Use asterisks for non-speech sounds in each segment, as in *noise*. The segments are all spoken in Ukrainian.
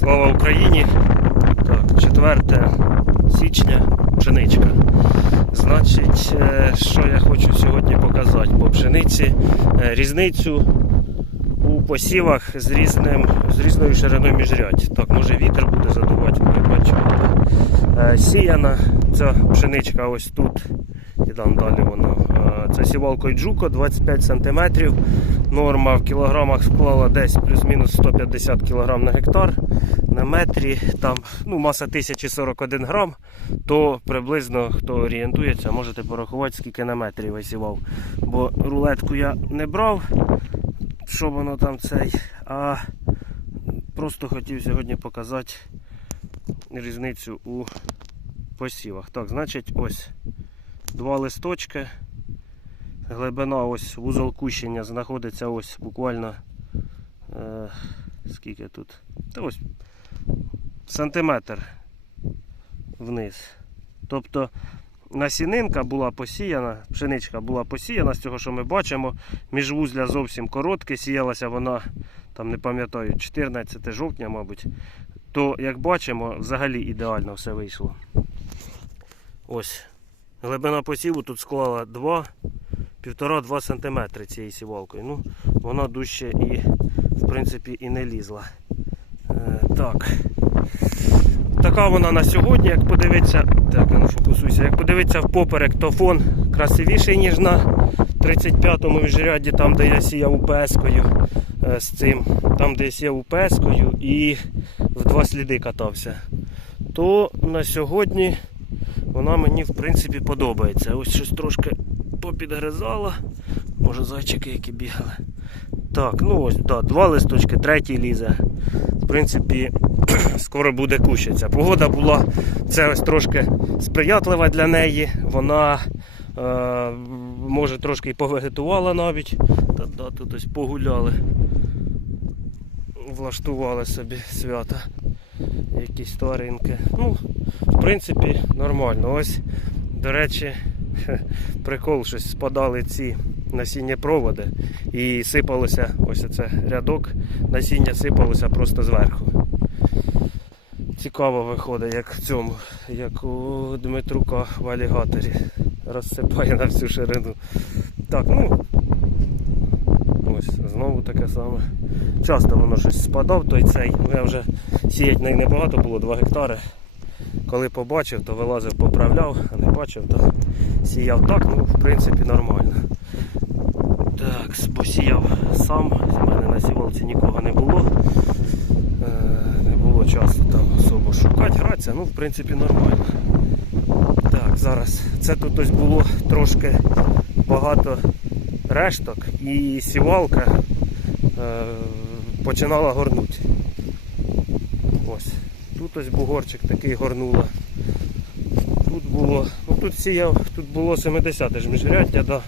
Слава Україні! Так, 4 січня пшеничка. Значить, е, що я хочу сьогодні показати по пшениці. Е, Різницю у посівах з, різним, з різною шириною міжрядь. Так, може вітер буде задувати, ви бачите. Е, Сіяна ця пшеничка ось тут. І далі воно. Е, Це сівалкою Джуко 25 см. Норма в кілограмах склала десь плюс-мінус 150 кг на гектар. На метрі там ну, маса 1041 грам, то приблизно хто орієнтується, можете порахувати, скільки на метрі висівав. Бо рулетку я не брав, що воно там цей, а просто хотів сьогодні показати різницю у посівах. Так, значить, ось два листочки. Глибина ось вузол кущення знаходиться ось буквально е, скільки тут? Та ось сантиметр вниз. Тобто насінинка була посіяна, пшеничка була посіяна з цього, що ми бачимо. Міжвузля зовсім коротке, сіялася вона, там не пам'ятаю, 14 жовтня, мабуть. То, як бачимо, взагалі ідеально все вийшло. Ось. Глибина посіву тут склала 2, 1,5-2 см цією сівалкою. Ну, вона дужче і, в принципі, і не лізла. Е, так. Така вона на сьогодні, як подивитися, так, а ну фокусуйся, як подивитися в поперек, то фон красивіший, ніж на 35-му міжряді, там, де я сіяв УПС-кою е, з цим, там, де я сіяв УПС-кою і в два сліди катався. То на сьогодні вона мені в принципі подобається. Ось щось трошки попідгризала. Може зайчики які бігали. Так, ну ось, да, два листочки, третій лізе. В принципі, *clears throat* скоро буде кущиця. Погода була це ось трошки сприятлива для неї. Вона е, може трошки і повегетувала навіть. Та, да, тут ось погуляли. Влаштували собі свята. Якісь тваринки. Ну, в принципі, нормально. Ось, до речі, *laughs* прикол, щось спадали ці насіння проводи і сипалося ось це рядок, насіння сипалося просто зверху. Цікаво виходить, як в цьому, як у Дмитрука в алігаторі. Розсипає на всю ширину. Так, ну ось знову таке саме. Часто воно щось спадав, той цей. Ну, Я вже сіять не- небагато було, 2 гектари. Коли побачив, то вилазив, поправляв, а не бачив, то сіяв так, ну в принципі нормально. Так, посіяв сам, з мене на сівалці нікого не було. Е, Не було часу там особо шукати, гратися, ну в принципі нормально. Так, зараз це тут ось було трошки багато решток і сівалка е, починала горнути. Ось. Тут ось бугорчик такий горнула. Тут було, ну тут сіяв, тут було 70 ж міжряддя, да.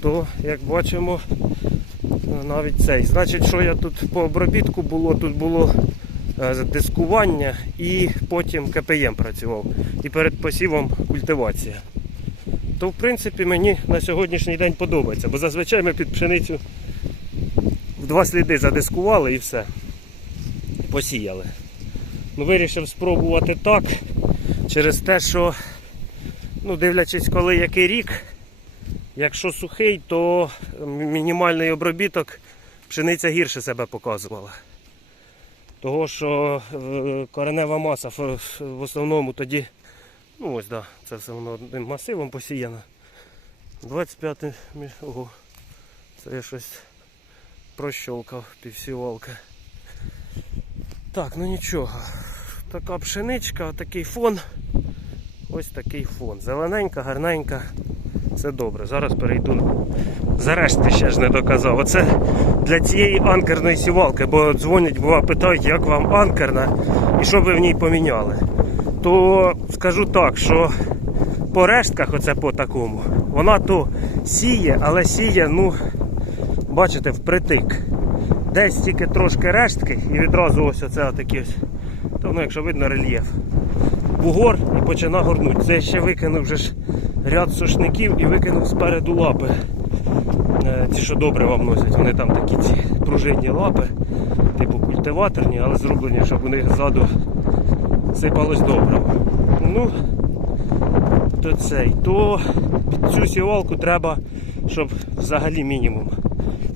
то як бачимо навіть цей. Значить, що я тут по обробітку було, тут було е, дискування і потім КПМ працював. І перед посівом культивація. То в принципі мені на сьогоднішній день подобається, бо зазвичай ми під пшеницю в два сліди задискували і все. Посіяли. Ну, вирішив спробувати так, через те, що, ну, дивлячись, коли який рік, якщо сухий, то мінімальний обробіток пшениця гірше себе показувала. Того, що е, коренева маса в основному тоді, ну ось да, це все воно одним масивом посіяно. 25 мі- ого, це я щось прощолкав півсівалка. Так, ну нічого. Така пшеничка, такий фон. Ось такий фон. Зелененька, гарненька. Це добре. Зараз перейду. на- За решти ще ж не доказав. Оце для цієї анкерної сівалки, бо дзвонять, бува, питають, як вам анкерна і що ви в ній поміняли. То скажу так, що по рештках, оце по такому, вона то сіє, але сіє, ну, бачите, впритик. Десь тільки трошки рештки і відразу ось оце отакі ось. То, ну, якщо видно рельєф. Бугор і почина горнути. Це я ще викинув вже ж ряд сушників і викинув спереду лапи. Е, Ті, що добре вам носять, вони там такі ці пружинні лапи, типу культиваторні, але зроблені, щоб у них ззаду сипалось добре. Ну, то цей, то під цю сівалку треба, щоб взагалі мінімум.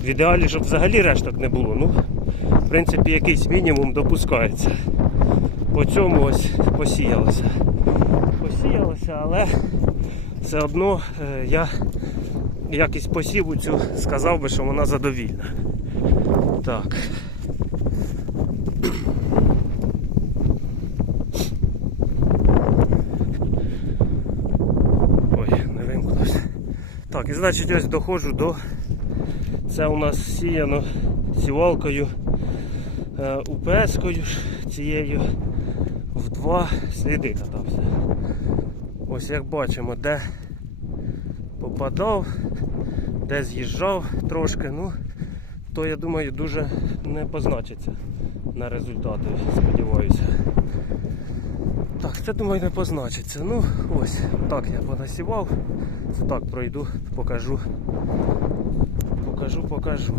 В ідеалі, щоб взагалі решток не було. Ну, в принципі, якийсь мінімум допускається. По цьому ось посіялося. Посіялося, але все одно е, я якість посіву цю сказав би, що вона задовільна. Так. Ой, не вимкнувся. Так, і значить ось доходжу до. Це у нас сіяно сівалкою е, УПС-кою цією в два сліди катався. Ось як бачимо, де попадав, де з'їжджав трошки, ну, то я думаю дуже не позначиться на результати, сподіваюся. Так, це думаю не позначиться. Ну ось, так я понасівав. Так пройду, покажу. Покажу, покажу.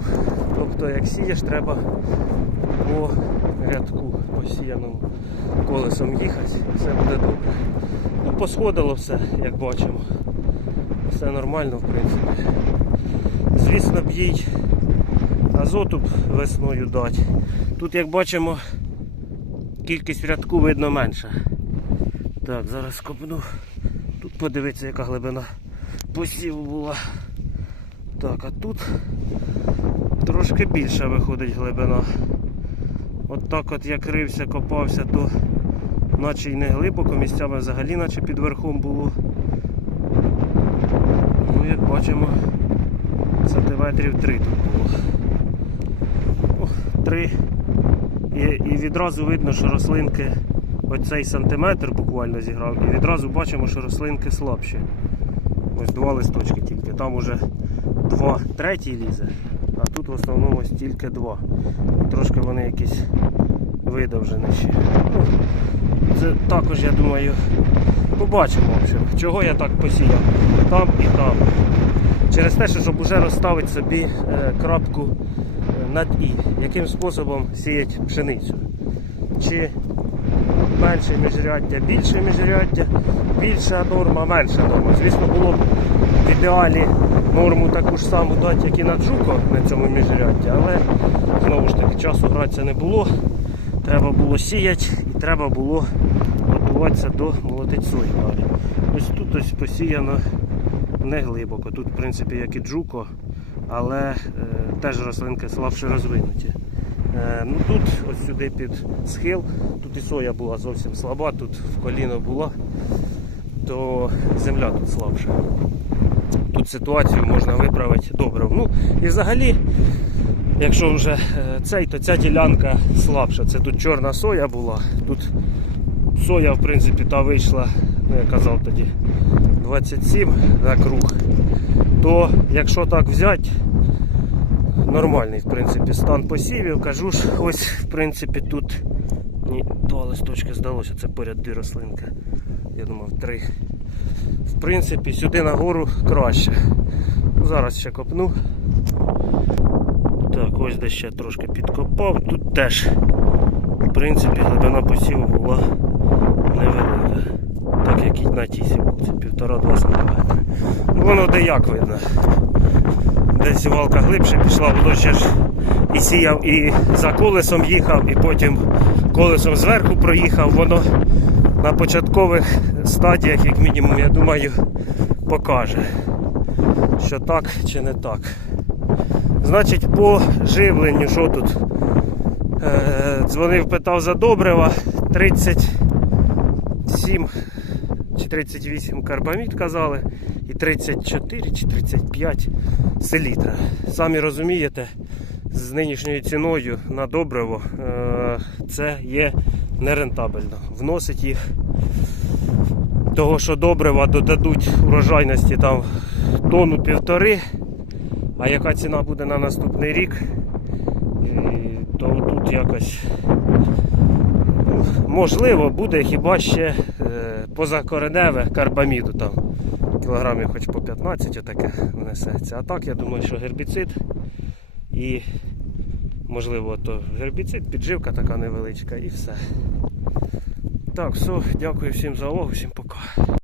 Тобто як сієш, треба по рядку посіяному колесом їхати, все буде добре. Ну, посходило все, як бачимо. Все нормально, в принципі. Звісно, б їй азоту б весною дати. Тут, як бачимо, кількість рядку видно менша. Так, зараз копну. Тут подивіться, яка глибина посіву була. Так, а тут трошки більша виходить глибина. От так от як рився, копався, то наче й не глибоко, місцями взагалі наче під верхом було. Ну, як бачимо, сантиметрів 3 тут було. О, 3. І, і відразу видно, що рослинки оцей сантиметр буквально зіграв, і відразу бачимо, що рослинки слабші. Ось два листочки тільки. Там уже два третій лізе, а тут в основному тільки два. Трошки вони якісь видовжені ще. Ну, Це також, я думаю, побачимо, чого я так посіяв. Там і там. Через те, що щоб уже розставити собі е, крапку е, над І. Яким способом сіять пшеницю. Чи менше міжряддя, більше міжряддя, більша норма, менша норма. Звісно, було б в ідеалі норму таку ж саму дати, як і на джуко на цьому міжрядді, але знову ж таки часу гратися не було. Треба було сіяти і треба було готуватися до молотить сою далі. Ось тут ось посіяно не глибоко. Тут, в принципі, як і джуко, але е, теж рослинки слабше розвинуті. Е, ну Тут ось сюди під схил, тут і соя була зовсім слаба, тут в коліно була, то земля тут слабша. Тут ситуацію можна виправити добре. Ну і взагалі, якщо вже е, цей, то ця ділянка слабша. Це тут чорна соя була, тут соя в принципі та вийшла, ну я казав тоді, 27 на круг. То якщо так взяти, нормальний в принципі стан посівів. Кажу ж, ось в принципі тут ні, два листочки здалося, це поряд дві рослинки. Я думав три. В принципі, сюди нагору краще. Ну, Зараз ще копну. Так, ось де ще трошки підкопав. Тут теж, в принципі, глибина посіву була невелика. Так як і на тій сівалці, півтора-два сантиметри. Ну воно де як видно де сівалка глибше пішла, воно ще ж і сіяв, і за колесом їхав, і потім колесом зверху проїхав. Воно на початкових стадіях, як мінімум, я думаю, покаже, що так чи не так. Значить, по живленню, що тут? Е, дзвонив, питав за добрива 37 чи 38 карбамід казали, і 34 чи 35 селітра. Самі розумієте, з нинішньою ціною на добриво е, це є нерентабельно. Вносить їх того, що добрива додадуть урожайності там тонну півтори, а яка ціна буде на наступний рік, то тут якось можливо буде хіба ще е, позакореневе карбаміду там кілограмів хоч по 15 отаке внесеться. А так я думаю, що гербіцид і Можливо, то гербіцид, підживка така невеличка і все. Так, все, дякую всім за увагу, всім пока.